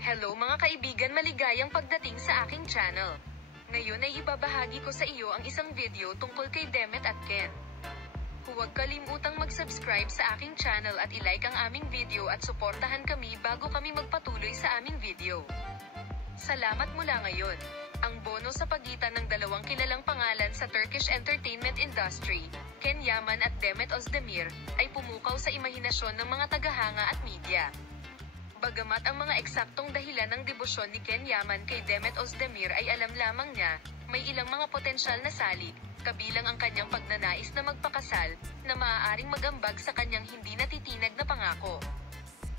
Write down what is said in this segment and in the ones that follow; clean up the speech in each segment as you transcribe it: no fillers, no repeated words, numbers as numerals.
Hello mga kaibigan, maligayang pagdating sa aking channel. Ngayon ay ibabahagi ko sa iyo ang isang video tungkol kay Demet at Ken. Huwag kalimutang mag-subscribe sa aking channel at i-like ang aming video at suportahan kami bago kami magpatuloy sa aming video. Salamat mula ngayon. Ang bono sa pagitan ng dalawang kilalang pangalan sa Turkish entertainment industry, Ken Yaman at Demet Özdemir, ay pumukaw sa imahinasyon ng mga tagahanga at media. Bagamat ang mga eksaktong dahilan ng debosyon ni Ken Yaman kay Demet Özdemir ay alam lamang niya, may ilang mga potensyal na salik, kabilang ang kanyang pagnanais na magpakasal, na maaaring magambag sa kanyang hindi natitinag na pangako.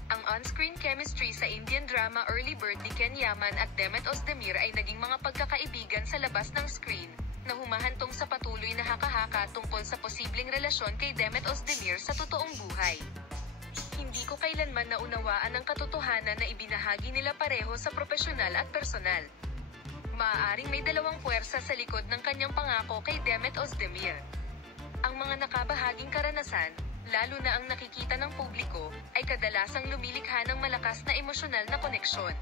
Ang on-screen chemistry sa Indian drama Early Bird ni Ken Yaman at Demet Özdemir ay naging mga pagkakaibigan sa labas ng screen, na humahantong sa patuloy na haka-haka tungkol sa posibleng relasyon kay Demet Özdemir sa totoong buhay. Hindi ko kailanman naunawaan ang katotohanan na ibinahagi nila pareho sa profesional at personal. Maaaring may dalawang puwersa sa likod ng kanyang pangako kay Demet Özdemir. Ang mga nakabahaging karanasan, lalo na ang nakikita ng publiko, ay kadalasang lumilikha ng malakas na emosyonal na koneksyon.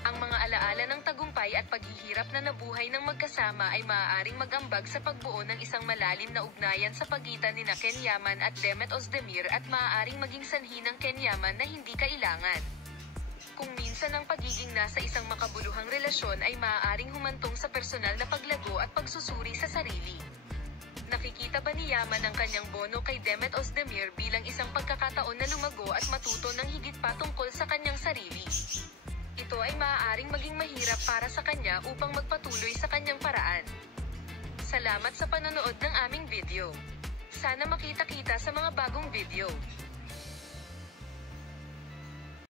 Ang mga alaala ng tagumpay at paghihirap na nabuhay ng magkasama ay maaaring mag-ambag sa pagbuo ng isang malalim na ugnayan sa pagitan ni Ken Yaman at Demet Özdemir at maaaring maging sanhi ng Ken Yaman na hindi kailangan. Kung minsan ang pagiging nasa isang makabuluhang relasyon ay maaaring humantong sa personal na paglago at pagsusuri sa sarili. Nakikita ba ni Yaman ang kanyang bono kay Demet Özdemir bilang isang pagkakataon na lumago at matuto ng higit pa tungkol sa kanyang sarili? Ito ay maaaring maging mahirap para sa kanya upang magpatuloy sa kanyang paraan. Salamat sa panonood ng aming video. Sana makita-kita sa mga bagong video.